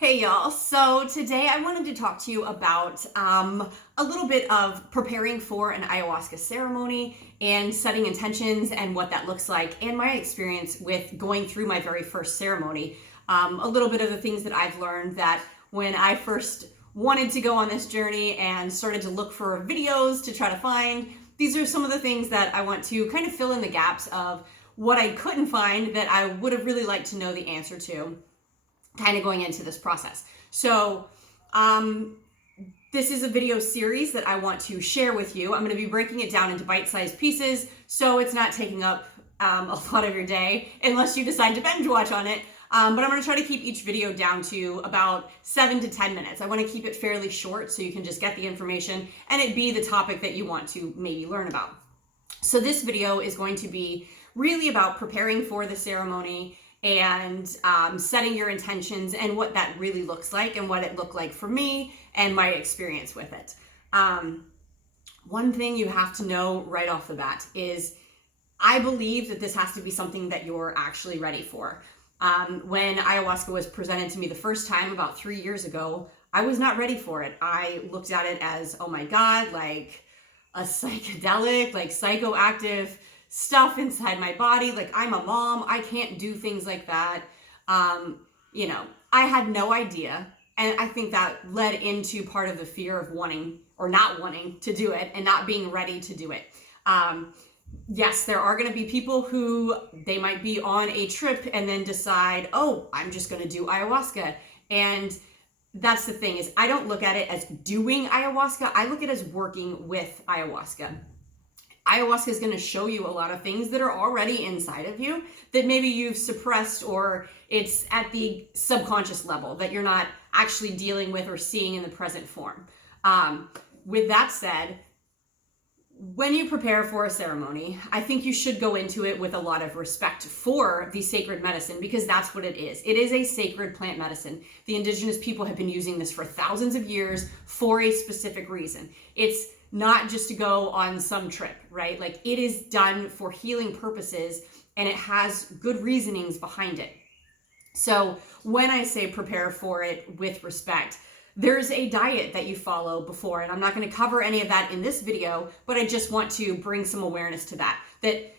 Hey y'all, so today I wanted to talk to you about a little bit of preparing for an ayahuasca ceremony and setting intentions and what that looks like, and my experience with going through my very first ceremony. A little bit of the things that I've learned that when I first wanted to go on this journey and started to look for videos to try to find, these are some of the things that I want to kind of fill in the gaps of what I couldn't find that I would have really liked to know the answer to, kind of going into this process. So this is a video series that I want to share with you. I'm going to be breaking it down into bite-sized pieces so it's not taking up a lot of your day unless you decide to binge watch on it. But I'm going to try to keep each video down to about 7 to 10 minutes. I want to keep it fairly short so you can just get the information and it be the topic that you want to maybe learn about. So this video is going to be really about preparing for the ceremony and setting your intentions and what that really looks like and what it looked like for me and my experience with it. One thing you have to know right off the bat is I believe that this has to be something that you're actually ready for. When ayahuasca was presented to me the first time about 3 years ago, I was not ready for it. I looked at it as, oh my God, like a psychedelic, like psychoactive stuff inside my body. Like, I'm a mom, I can't do things like that. I had no idea. And I think that led into part of the fear of wanting or not wanting to do it and not being ready to do it. Yes, there are going to be people who they might be on a trip and then decide, oh, I'm just going to do ayahuasca. And that's the thing, is I don't look at it as doing ayahuasca. I look at it as working with ayahuasca. Ayahuasca is going to show you a lot of things that are already inside of you that maybe you've suppressed, or it's at the subconscious level that you're not actually dealing with or seeing in the present form. With that said, when you prepare for a ceremony, I think you should go into it with a lot of respect for the sacred medicine, because that's what it is. It is a sacred plant medicine. The indigenous people have been using this for thousands of years for a specific reason. It's not just to go on some trip, right? Like, it is done for healing purposes and it has good reasonings behind it. So when I say prepare for it with respect, there's a diet that you follow before, and I'm not going to cover any of that in this video, but I just want to bring some awareness to that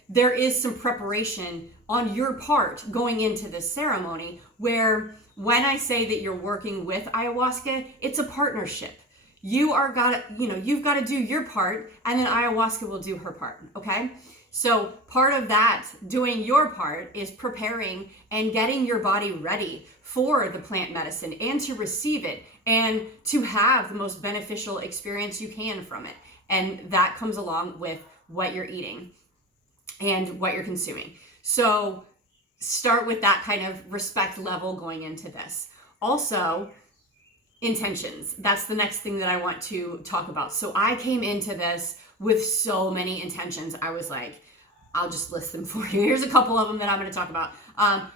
there is some preparation on your part going into this ceremony, where when I say that you're working with ayahuasca, it's a partnership. You've got to do your part, and then ayahuasca will do her part, okay? So part of that, doing your part, is preparing and getting your body ready for the plant medicine and to receive it and to have the most beneficial experience you can from it. And that comes along with what you're eating and what you're consuming. So start with that kind of respect level going into this. Also, intentions. That's the next thing that I want to talk about. So I came into this with so many intentions. I was like, I'll just list them for you. Here's a couple of them that I'm going to talk about.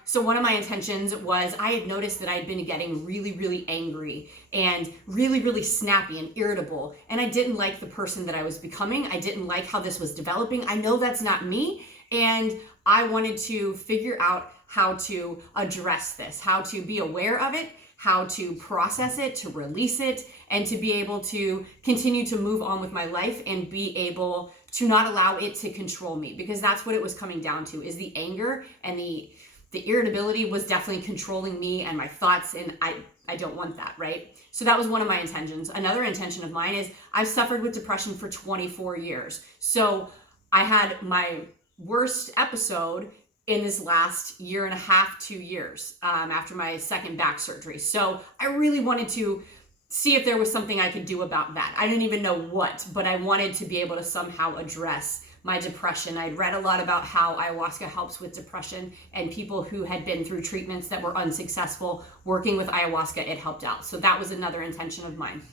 So one of my intentions was, I had noticed that I had been getting really, really angry and really, really snappy and irritable. And I didn't like the person that I was becoming. I didn't like how this was developing. I know that's not me. And I wanted to figure out how to address this, how to be aware of it, how to process it, to release it, and to be able to continue to move on with my life and be able to not allow it to control me, because that's what it was coming down to, is the anger and the irritability was definitely controlling me and my thoughts, and I don't want that, right? So that was one of my intentions. Another intention of mine is, I've suffered with depression for 24 years. So I had my worst episode in this last year and a half, 2 years, after my second back surgery. So I really wanted to see if there was something I could do about that. I didn't even know what, but I wanted to be able to somehow address my depression. I'd read a lot about how ayahuasca helps with depression, and people who had been through treatments that were unsuccessful, working with ayahuasca, it helped out. So that was another intention of mine.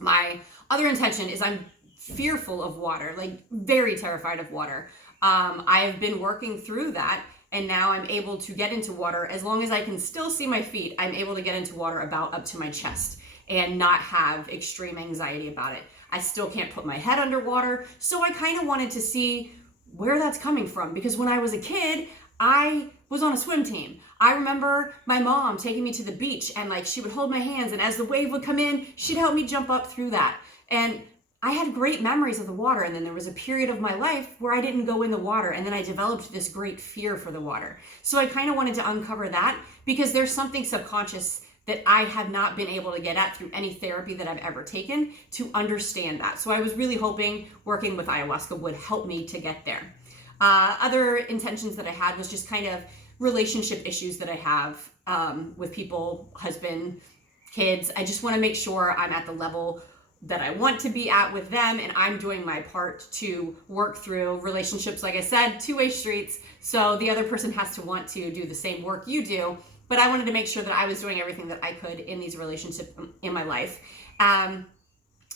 My other intention is, I'm fearful of water, like very terrified of water. I have been working through that, and now I'm able to get into water. As long as I can still see my feet, I'm able to get into water about up to my chest and not have extreme anxiety about it. I still can't put my head underwater, so I kind of wanted to see where that's coming from, because when I was a kid, I was on a swim team. I remember my mom taking me to the beach and like she would hold my hands, and as the wave would come in, she'd help me jump up through that. And I had great memories of the water. And then there was a period of my life where I didn't go in the water, and then I developed this great fear for the water. So I kind of wanted to uncover that, because there's something subconscious that I have not been able to get at through any therapy that I've ever taken to understand that. So I was really hoping working with ayahuasca would help me to get there. Other intentions that I had was just kind of relationship issues that I have with people, husband, kids. I just want to make sure I'm at the level that I want to be at with them, and I'm doing my part to work through relationships. Like I said, two-way streets, so the other person has to want to do the same work you do, but I wanted to make sure that I was doing everything that I could in these relationships in my life. And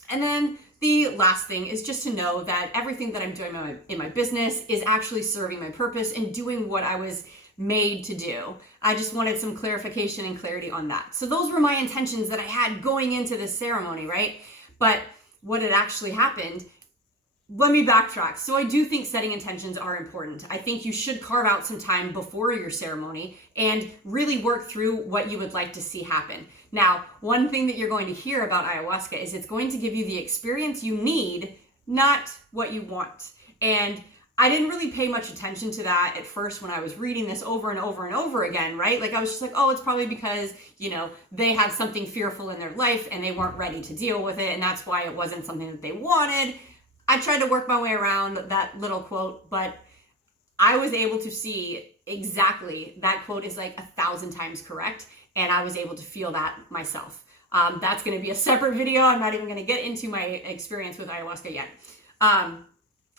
then the last thing is just to know that everything that I'm doing in my business is actually serving my purpose and doing what I was made to do. I just wanted some clarification and clarity on that. So those were my intentions that I had going into this ceremony, right? But what had actually happened, let me backtrack. So I do think setting intentions are important. I think you should carve out some time before your ceremony and really work through what you would like to see happen. Now, one thing that you're going to hear about ayahuasca is it's going to give you the experience you need, not what you want. And I didn't really pay much attention to that at first when I was reading this over and over and over again, right? Like I was just like, oh, it's probably because, they had something fearful in their life and they weren't ready to deal with it. And that's why it wasn't something that they wanted. I tried to work my way around that little quote, but I was able to see exactly that quote is like 1,000 times correct. And I was able to feel that myself. That's going to be a separate video. I'm not even going to get into my experience with ayahuasca yet.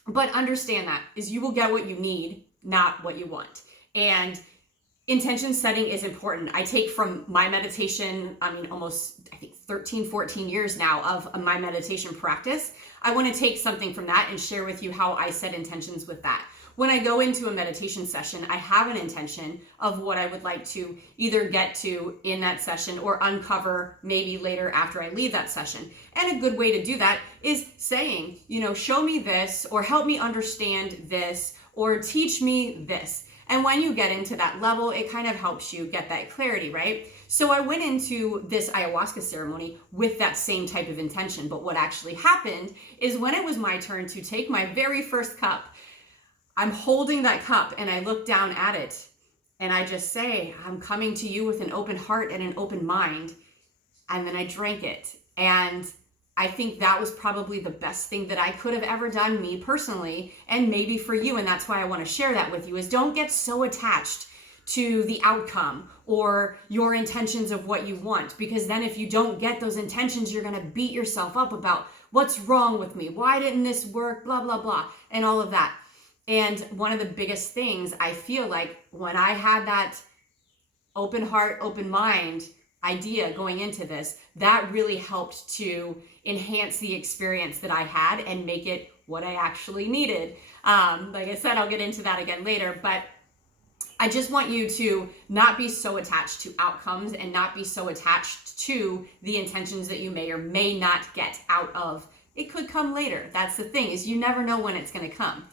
But understand that is you will get what you need, not what you want. And intention setting is important. I take from my meditation, almost, I think 13, 14 years now of my meditation practice. I want to take something from that and share with you how I set intentions with that. When I go into a meditation session, I have an intention of what I would like to either get to in that session or uncover maybe later after I leave that session. And a good way to do that is saying, show me this, or help me understand this, or teach me this. And when you get into that level, it kind of helps you get that clarity, right? So I went into this ayahuasca ceremony with that same type of intention. But what actually happened is when it was my turn to take my very first cup, I'm holding that cup and I look down at it and I just say, I'm coming to you with an open heart and an open mind. And then I drank it. And I think that was probably the best thing that I could have ever done, me personally, and maybe for you. And that's why I want to share that with you, is don't get so attached to the outcome or your intentions of what you want. Because then if you don't get those intentions, you're going to beat yourself up about what's wrong with me? Why didn't this work? Blah, blah, blah, and all of that. And one of the biggest things I feel like when I had that open heart, open mind idea going into this, that really helped to enhance the experience that I had and make it what I actually needed. Like I said, I'll get into that again later, but I just want you to not be so attached to outcomes and not be so attached to the intentions that you may or may not get out of. It could come later. That's the thing, is you never know when it's going to come.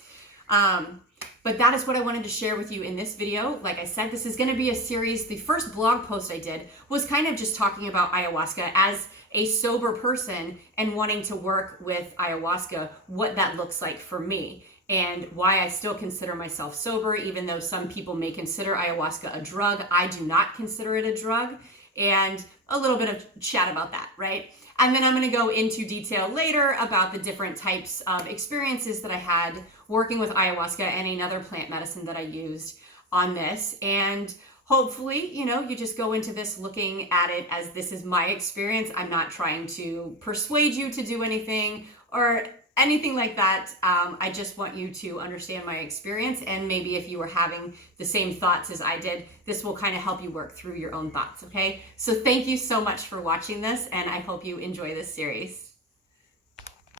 But that is what I wanted to share with you in this video. Like I said, this is going to be a series. The first blog post I did was kind of just talking about ayahuasca as a sober person and wanting to work with ayahuasca, what that looks like for me and why I still consider myself sober, even though some people may consider ayahuasca a drug. I do not consider it a drug, and a little bit of chat about that, right? And then I'm going to go into detail later about the different types of experiences that I had working with ayahuasca and another plant medicine that I used on this. And hopefully, you just go into this looking at it as this is my experience. I'm not trying to persuade you to do anything or anything like that. I just want you to understand my experience, and maybe if you were having the same thoughts as I did, this will kind of help you work through your own thoughts, okay? So thank you so much for watching this, and I hope you enjoy this series.